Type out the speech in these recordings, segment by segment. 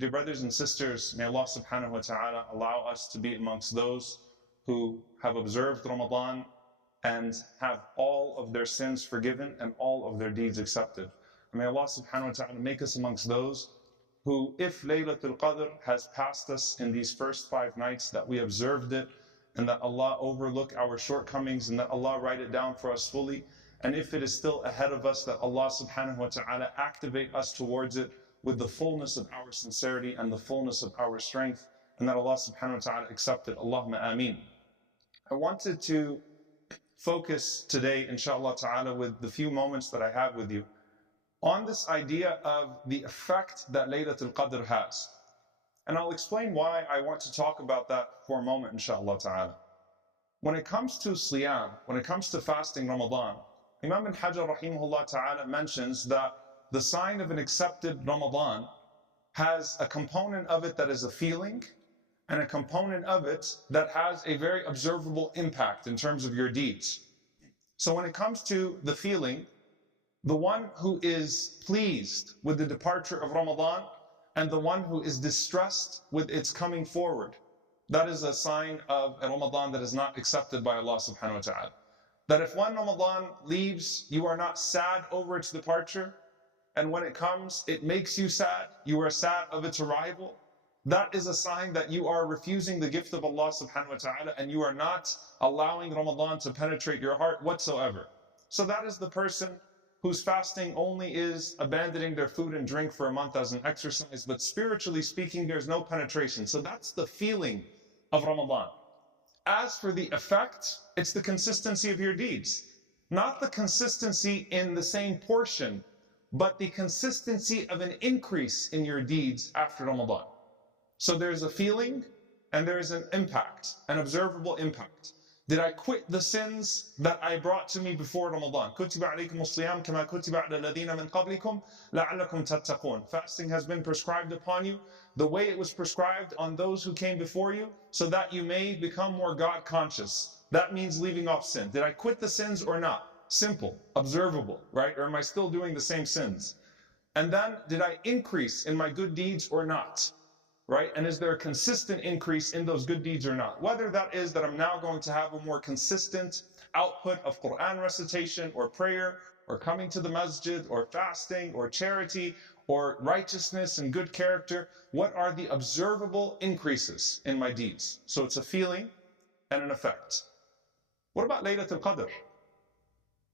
Dear brothers and sisters, may Allah subhanahu wa ta'ala allow us to be amongst those who have observed Ramadan and have all of their sins forgiven and all of their deeds accepted. And may Allah subhanahu wa ta'ala make us amongst those who, if Laylatul Qadr has passed us in these first 5 nights, that we observed it, and that Allah overlook our shortcomings, and that Allah write it down for us fully. And if it is still ahead of us, that Allah subhanahu wa ta'ala activate us towards it with the fullness of our sincerity and the fullness of our strength, and that Allah subhanahu wa ta'ala accept it. Allahumma ameen. I wanted to focus today, inshallah ta'ala, with the few moments that I have with you, on this idea of the effect that Laylatul Qadr has. And I'll explain why I want to talk about that for a moment, inshallah ta'ala. When it comes to Siyam, when it comes to fasting Ramadan, Imam bin Hajar rahimahullah ta'ala mentions that the sign of an accepted Ramadan has a component of it that is a feeling, and a component of it that has a very observable impact in terms of your deeds. So when it comes to the feeling, the one who is pleased with the departure of Ramadan and the one who is distressed with its coming forward, that is a sign of a Ramadan that is not accepted by Allah subhanahu wa ta'ala. That if one Ramadan leaves, you are not sad over its departure, and when it comes, it makes you sad, you are sad of its arrival, that is a sign that you are refusing the gift of Allah subhanahu wa ta'ala, and you are not allowing Ramadan to penetrate your heart whatsoever. So that is the person whose fasting only is abandoning their food and drink for a month as an exercise, but spiritually speaking, there's no penetration. So that's the feeling of Ramadan. As for the effect, it's the consistency of your deeds. Not the consistency in the same portion, but the consistency of an increase in your deeds after Ramadan. So there's a feeling and there is an impact, an observable impact. Did I quit the sins that I brought to me before Ramadan? كُتِبَ عَلَيْكُمُ الصِّيَامُ كَمَا كُتِبَ عَلَى الَّذِينَ مِنْ قَبْلِكُمْ لَعَلَّكُمْ تَتَّقُونَ. Fasting has been prescribed upon you the way it was prescribed on those who came before you, so that you may become more God conscious. That means leaving off sin. Did I quit the sins or not? Simple, observable, right? Or am I still doing the same sins? And then, did I increase in my good deeds or not? Right? And is there a consistent increase in those good deeds or not? Whether that is that I'm now going to have a more consistent output of Quran recitation or prayer or coming to the masjid or fasting or charity or righteousness and good character, what are the observable increases in my deeds? So it's a feeling and an effect. What about Laylatul Qadr?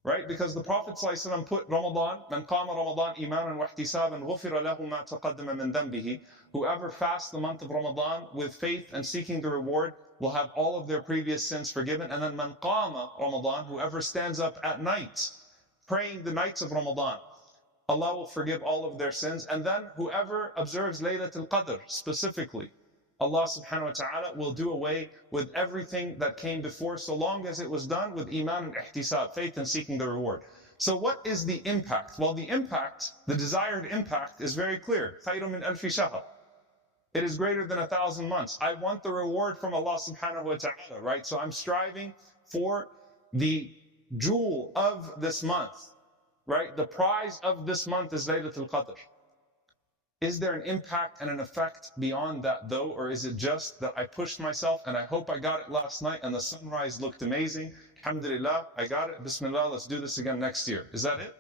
Right? Because the Prophet ﷺ put Ramadan, مَنْ قَامَ رَمَضَانَ إِيمَانًا وَاحْتِسَابًا غُفِرَ لَهُ مَا تَقَدَّمَ مِنْ ذَنْبِهِ. Whoever fasts the month of Ramadan with faith and seeking the reward will have all of their previous sins forgiven. And then مَنْ قَامَ Ramadan, whoever stands up at night, praying the nights of Ramadan, Allah will forgive all of their sins. And then whoever observes Laylatul Qadr specifically, Allah subhanahu wa ta'ala will do away with everything that came before, so long as it was done with iman and ihtisab, faith and seeking the reward. So what is the impact? Well, the impact, the desired impact, is very clear. خَيْرٌ مِنْ أَلْفِ شَهْرٍ. It is greater than 1,000 months. I want the reward from Allah subhanahu wa ta'ala, right? So I'm striving for the jewel of this month, right? The prize of this month is Laylatul Qadr. Is there an impact and an effect beyond that though, or is it just that I pushed myself and I hope I got it last night and the sunrise looked amazing, alhamdulillah, I got it, bismillah, let's do this again next year. Is that it?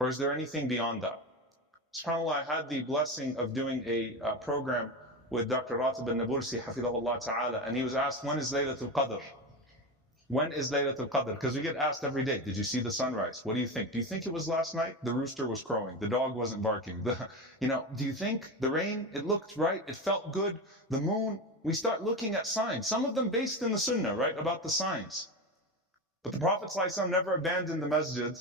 Or is there anything beyond that? SubhanAllah, I had the blessing of doing a program with Dr. Ratib al-Nabulsi, hafidhahullah ta'ala, and he was asked, when is Laylatul Qadr? When is Laylatul Qadr? Because we get asked every day, did you see the sunrise? What do you think? Do you think it was last night? The rooster was crowing. The dog wasn't barking. Do you think the rain, it looked right? It felt good. The moon, we start looking at signs. Some of them based in the sunnah, right? About the signs. But the Prophet ﷺ never abandoned the masjid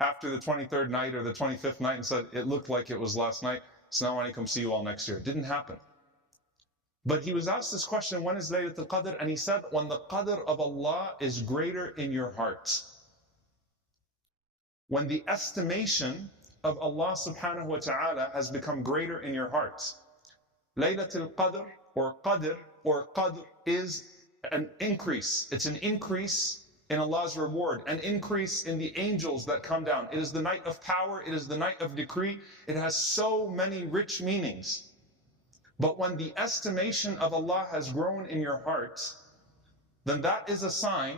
after the 23rd night or the 25th night and said, it looked like it was last night. Assalamu alaikum, see you all next year. It didn't happen. But he was asked this question, when is Laylatul Qadr? And he said, when the Qadr of Allah is greater in your heart. When the estimation of Allah subhanahu wa ta'ala has become greater in your heart. Laylatul Qadr or Qadr is an increase. It's an increase in Allah's reward, an increase in the angels that come down. It is the night of power, it is the night of decree. It has so many rich meanings. But when the estimation of Allah has grown in your heart, then that is a sign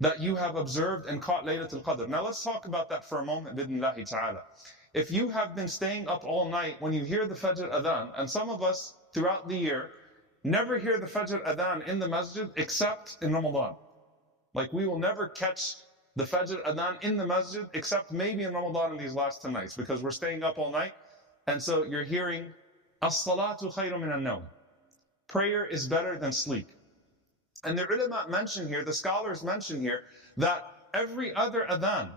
that you have observed and caught Laylatul Qadr. Now let's talk about that for a moment, bidnillahi ta'ala. If you have been staying up all night, when you hear the Fajr Adhan, and some of us throughout the year never hear the Fajr Adhan in the masjid except in Ramadan. Like we will never catch the Fajr Adhan in the masjid except maybe in Ramadan in these last 10 nights, because we're staying up all night. And so you're hearing, As-salatu khayru min an-nawm. Prayer is better than sleep. And the ulama mention here, the scholars mention here, that every other adhan,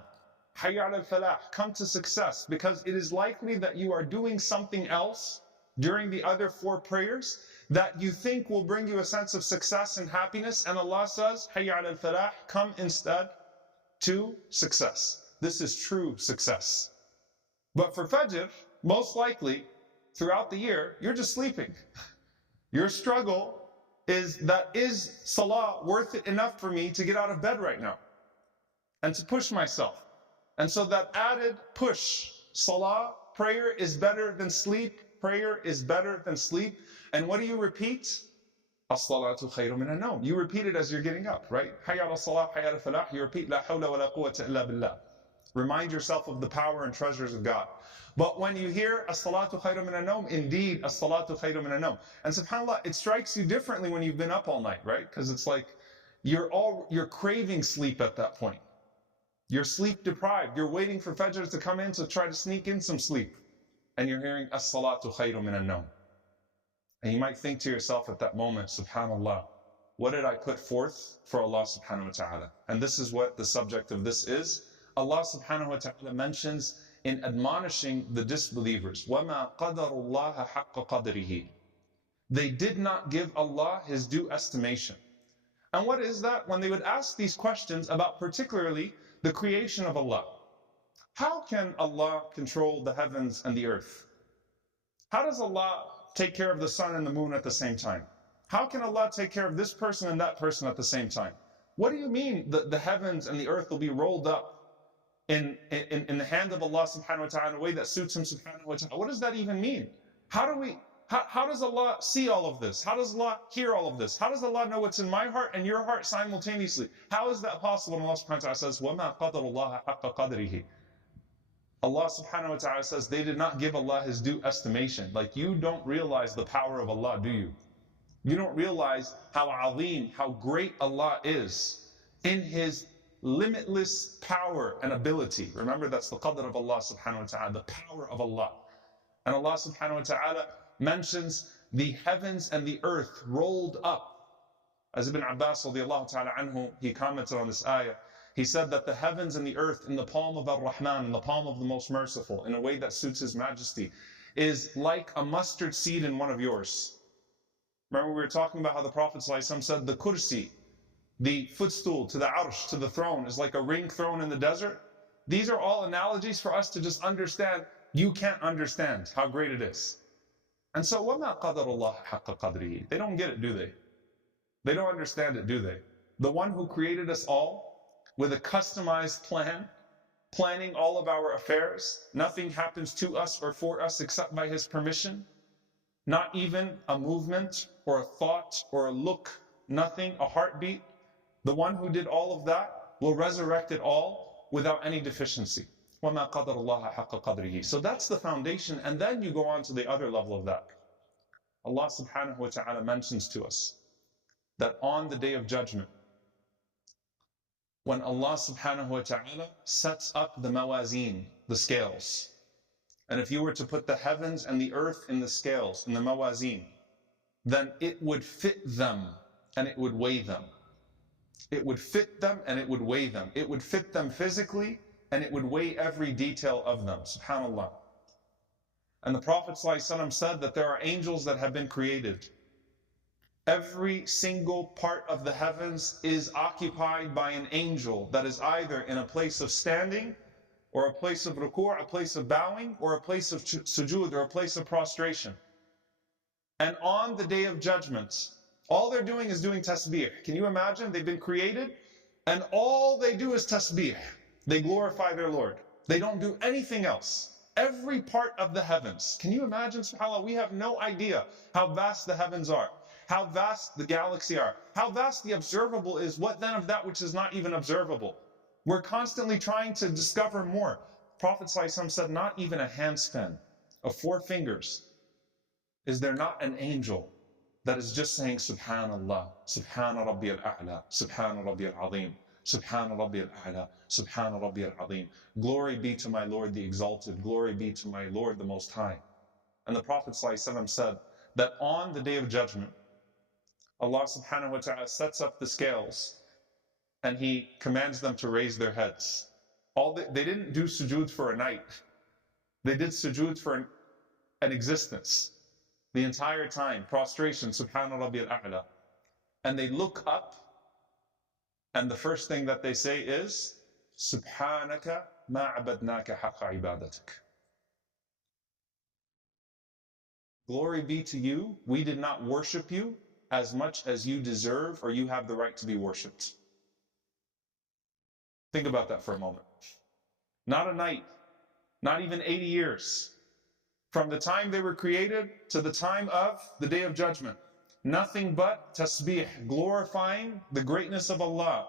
hayya al-falah, come to success, because it is likely that you are doing something else during the other 4 prayers that you think will bring you a sense of success and happiness, and Allah says, hayya al-falah, come instead to success. This is true success. But for Fajr, most likely, throughout the year, you're just sleeping. Your struggle is Salah worth it enough for me to get out of bed right now and to push myself? And so that added push, Salah, prayer is better than sleep, prayer is better than sleep. And what do you repeat? As-salatu khayru min an-nawm. You repeat it as you're getting up, right? Hayya ala-salah, hayya ala-falah. You repeat, la hawla wa la quwwata illa billah. Remind yourself of the power and treasures of God. But when you hear as-salatu khayru min an-nawm, indeed, as-salatu khayru min an-nawm. And subhanAllah, it strikes you differently when you've been up all night, right? Because it's like you're craving sleep at that point. You're sleep deprived. You're waiting for Fajr to come in to try to sneak in some sleep. And you're hearing as-salatu khayru min an-nawm. And you might think to yourself at that moment, subhanAllah, what did I put forth for Allah subhanahu wa ta'ala? And this is what the subject of this is. Allah subhanahu wa ta'ala mentions in admonishing the disbelievers, وَمَا قَدَرُ اللَّهَ حَقَّ قَدْرِهِ. They did not give Allah His due estimation. And what is that? When they would ask these questions about particularly the creation of Allah. How can Allah control the heavens and the earth? How does Allah take care of the sun and the moon at the same time? How can Allah take care of this person and that person at the same time? What do you mean that the heavens and the earth will be rolled up in the hand of Allah subhanahu wa ta'ala in a way that suits Him subhanahu wa ta'ala? What does that even mean? How does Allah see all of this? How does Allah hear all of this? How does Allah know what's in my heart and your heart simultaneously? How is that possible? And Allah subhanahu wa ta'ala says, وَمَا قَدَرُ اللَّهَ حَقَّ قَدْرِهِ. Allah subhanahu wa ta'ala says they did not give Allah His due estimation. Like, you don't realize the power of Allah, do you? You don't realize how azim, how great Allah is in His limitless power and ability. Remember, that's the qadr of Allah subhanahu wa ta'ala, the power of Allah. And Allah subhanahu wa ta'ala mentions the heavens and the earth rolled up. As Ibn Abbas radiallahu ta'ala anhu, he commented on this ayah. He said that the heavens and the earth in the palm of Ar-Rahman, in the palm of the Most Merciful, in a way that suits His Majesty, is like a mustard seed in one of yours. Remember, we were talking about how the Prophet ﷺ said the kursi, the footstool to the arsh, to the throne, is like a ring thrown in the desert. These are all analogies for us to just understand. You can't understand how great it is. And so, وَمَا قَدَرُ اللَّهَ حَقَّ قَدْرِهِ. They don't get it, do they? They don't understand it, do they? The one who created us all with a customized plan, planning all of our affairs. Nothing happens to us or for us except by His permission. Not even a movement or a thought or a look, nothing, a heartbeat. The one who did all of that will resurrect it all without any deficiency. وَمَا قَدَرُ اللَّهَ حَقَّ قَدْرِهِ. So that's the foundation, and then you go on to the other level of that. Allah subhanahu wa ta'ala mentions to us that on the Day of Judgment, when Allah subhanahu wa ta'ala sets up the mawazeen, the scales, and if you were to put the heavens and the earth in the scales, in the mawazeen, then it would fit them and it would weigh them. It would fit them and it would weigh them. It would fit them physically and it would weigh every detail of them. SubhanAllah. And the Prophet ﷺ said that there are angels that have been created. Every single part of the heavens is occupied by an angel that is either in a place of standing, or a place of ruku', a place of bowing, or a place of sujood, or a place of prostration. And on the Day of Judgment, all they're doing is doing tasbih. Can you imagine? They've been created, and all they do is tasbih. They glorify their Lord. They don't do anything else. every part of the heavens. Can you imagine, subhanAllah, we have no idea how vast the heavens are, how vast the galaxy are, how vast the observable is. What then of that which is not even observable? We're constantly trying to discover more. Prophet ﷺ said, not even a handspan of 4 fingers. Is there not an angel that is just saying, Subhanallah, Subhana Rabbi al-A'la, Subhana Rabbi al-Azim, Subhana Rabbi al-A'la, Subhana Rabbi al-Azim. Glory be to my Lord the Exalted, glory be to my Lord the Most High. And the Prophet ﷺ said that on the Day of Judgment, Allah subhanahu wa ta'ala sets up the scales and He commands them to raise their heads. They didn't do sujood for a night. They did sujood for an existence. The entire time, prostration, Subhana Rabbi al-A'la. And they look up, and the first thing that they say is, Subhanaka ma abadnaka haqqa ibadatik. Glory be to you, we did not worship you as much as you deserve or you have the right to be worshipped. Think about that for a moment. Not a night, not even 80 years. From the time they were created to the time of the Day of Judgment. Nothing but tasbih, glorifying the greatness of Allah.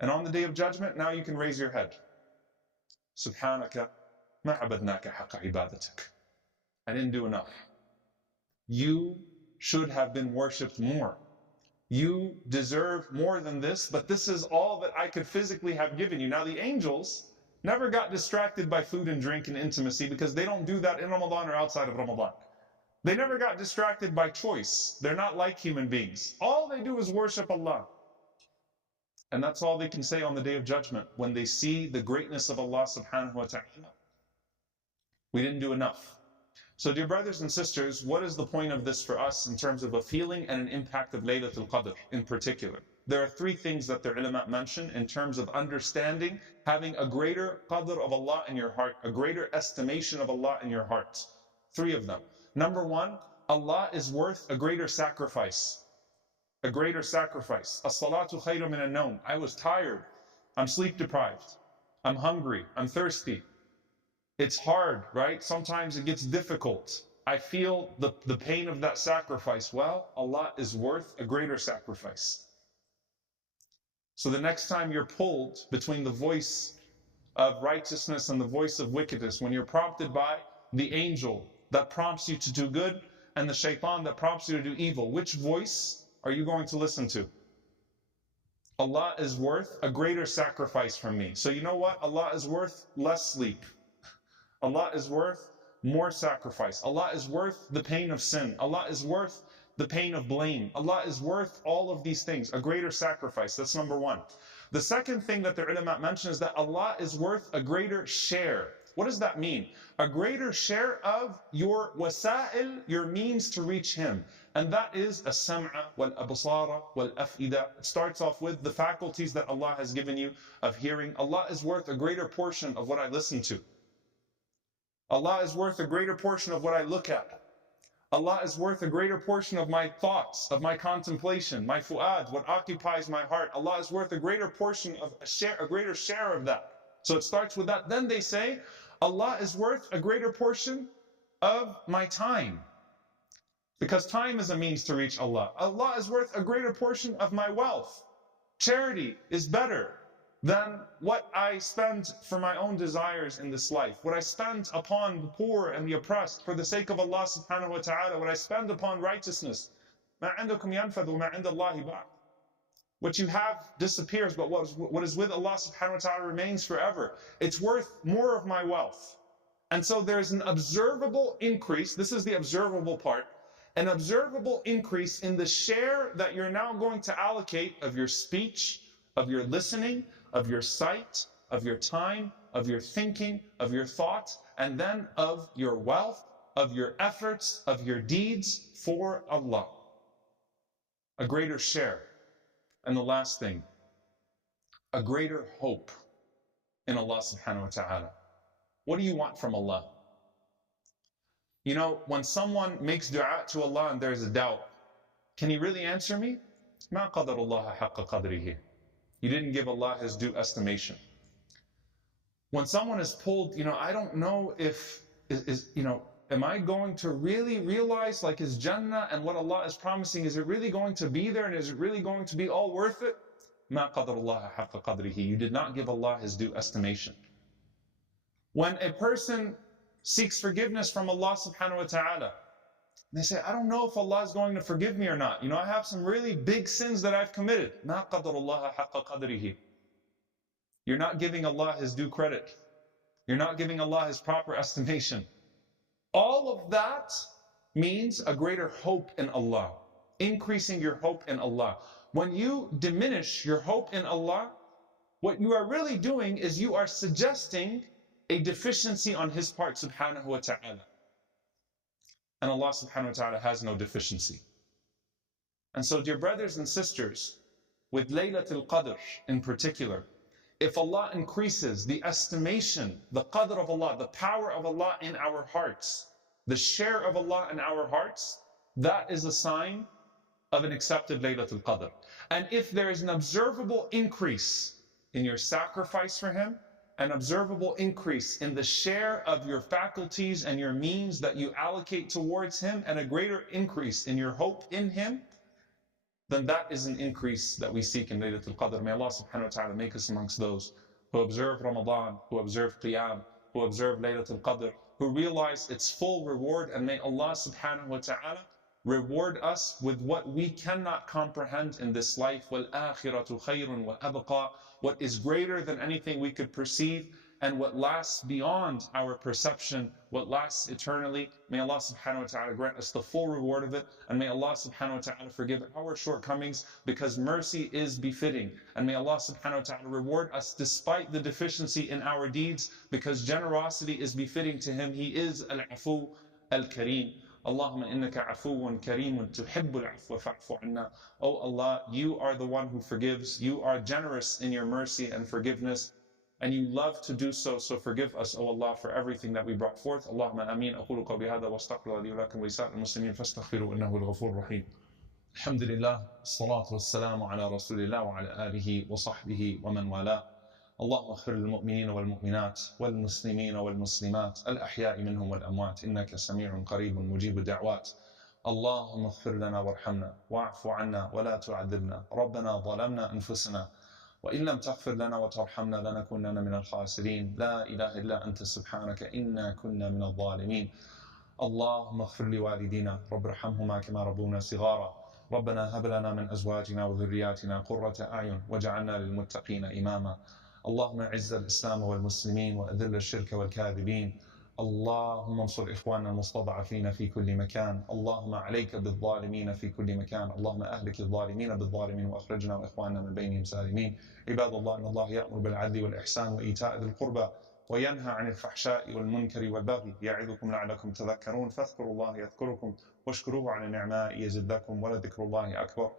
And on the Day of Judgment, now you can raise your head. Subhanaka ma abadnaka haqqa ibadatik. I didn't do enough. You should have been worshipped more. You deserve more than this, but this is all that I could physically have given you. Now the angels never got distracted by food and drink and intimacy because they don't do that in Ramadan or outside of Ramadan. They never got distracted by choice. They're not like human beings. All they do is worship Allah. And that's all they can say on the Day of Judgment when they see the greatness of Allah subhanahu wa ta'ala. We didn't do enough. So dear brothers and sisters, what is the point of this for us in terms of a feeling and an impact of Laylatul Qadr in particular? There are 3 things that the ulama mention in terms of understanding, having a greater qadr of Allah in your heart, a greater estimation of Allah in your heart. 3 of them. Number 1, Allah is worth a greater sacrifice. A greater sacrifice. As-salatu khayru min an-nawm. I was tired. I'm sleep deprived. I'm hungry. I'm thirsty. It's hard, right? Sometimes it gets difficult. I feel the pain of that sacrifice. Well, Allah is worth a greater sacrifice. So the next time you're pulled between the voice of righteousness and the voice of wickedness, when you're prompted by the angel that prompts you to do good and the shaitan that prompts you to do evil, which voice are you going to listen to? Allah is worth a greater sacrifice from me. So you know what? Allah is worth less sleep. Allah is worth more sacrifice. Allah is worth the pain of sin. Allah is worth the pain of blame. Allah is worth all of these things, a greater sacrifice. That's number 1. The second thing that the ulama mention is that Allah is worth a greater share. What does that mean? A greater share of your wasa'il, your means to reach Him. And that is as-sam'a wal-absara wal-af'ida. It starts off with the faculties that Allah has given you of hearing. Allah is worth a greater portion of what I listen to. Allah is worth a greater portion of what I look at. Allah is worth a greater portion of my thoughts, of my contemplation, my fu'ad, what occupies my heart. Allah is worth a greater portion of a greater share of that. So it starts with that. Then they say, Allah is worth a greater portion of my time. Because time is a means to reach Allah. Allah is worth a greater portion of my wealth. Charity is better than what I spend for my own desires in this life. What I spend upon the poor and the oppressed for the sake of Allah subhanahu wa ta'ala. What I spend upon righteousness. مَا عِنْدَكُمْ يَنْفَذُ وَمَا عِنْدَ اللَّهِ بَعْدُ. What you have disappears, but what is with Allah subhanahu wa ta'ala remains forever. It's worth more of my wealth. And so there's an observable increase. This is the observable part. An observable increase in the share that you're now going to allocate of your speech, of your listening, of your sight, of your time, of your thinking, of your thought, and then of your wealth, of your efforts, of your deeds for Allah. A greater share. And the last thing, a greater hope in Allah subhanahu wa ta'ala. What do you want from Allah? You know, when someone makes dua to Allah and there's a doubt, can He really answer me? مَا قَدَرُ اللَّهَ حَقَّ قَدْرِهِ. You didn't give Allah His due estimation. When someone is pulled, I don't know if, am I going to really realize like his Jannah and what Allah is promising, is it really going to be there and is it really going to be all worth it? مَا قَدَرُ اللَّهَ حَقَّ قَدْرِهِ. You did not give Allah His due estimation. When a person seeks forgiveness from Allah subhanahu wa ta'ala, they say, I don't know if Allah is going to forgive me or not. I have some really big sins that I've committed. مَا قَدَرُ اللَّهَ حَقَّ قَدْرِهِ. You're not giving Allah His due credit. You're not giving Allah His proper estimation. All of that means a greater hope in Allah, increasing your hope in Allah. When you diminish your hope in Allah, what you are really doing is you are suggesting a deficiency on His part subhanahu wa ta'ala. And Allah subhanahu wa ta'ala has no deficiency. And so, dear brothers and sisters, with Laylatul Qadr in particular, if Allah increases the estimation, the qadr of Allah, the power of Allah in our hearts, the share of Allah in our hearts, that is a sign of an accepted Laylatul Qadr. And if there is an observable increase in your sacrifice for Him, an observable increase in the share of your faculties and your means that you allocate towards Him, and a greater increase in your hope in Him, then that is an increase that we seek in Laylatul Qadr. May Allah subhanahu wa ta'ala make us amongst those who observe Ramadan, who observe Qiyam, who observe Laylatul Qadr, who realize its full reward, and may Allah subhanahu wa ta'ala reward us with what we cannot comprehend in this life. وَالْآخِرَةُ خَيْرٌ وَأَبْقَى. What is greater than anything we could perceive, and what lasts beyond our perception, what lasts eternally. May Allah subhanahu wa ta'ala grant us the full reward of it, and may Allah subhanahu wa ta'ala forgive our shortcomings, because mercy is befitting. And may Allah subhanahu wa ta'ala reward us despite the deficiency in our deeds, because generosity is befitting to Him. He is Al-Afu Al-Kareem. Allahumma innaka afuun kareemun tuhibbul afwa fa'fu anna. Oh Allah, You are the one who forgives. You are generous in Your mercy and forgiveness, and You love to do so. So forgive us, O Allah, for everything that we brought forth. Allahumma ameen. أقول قولي هذا واستغفر لي ولكم ولسائر المسلمين فاستغفروا إنه الغفور الرحيم. الحمد لله والصلاة والسلام على رسول الله وعلى آله وصحبه ومن والاه. اللهم اغفر للمؤمنين والمؤمنات والمسلمين والمسلمات الأحياء منهم والأموات إنك سميع قريب مجيب الدعوات. اللهم اغفر لنا وارحمنا واعف عنا ولا تعذبنا. ربنا ظلمنا أنفسنا وإن لم تغفر لنا وترحمنا لنكونن من الخاسرين. لا إله إلا أنت سبحانك إنا كنا من الظالمين. اللهم اغفر لوالدينا رب ارحمهما كما ربونا صغارا. ربنا هب لنا من أزواجنا وذرياتنا قرة أعين واجعلنا للمتقين إماما. اللهم اعز الإسلام والمسلمين وأذل الشرك والكاذبين. اللهم انصر إخواننا المستضعفين في كل مكان. اللهم عليك بالظالمين في كل مكان. اللهم أهلك الظالمين بالظالمين وأخرجنا وإخواننا من بينهم سالمين. عباد الله، إن الله يأمر بالعدل والإحسان وإيتاء ذي القربى وينهى عن الفحشاء والمنكر والبغي يعظكم لعلكم تذكرون. فاذكروا الله يذكركم واشكروه على النعماء يزدكم ولذكر الله أكبر.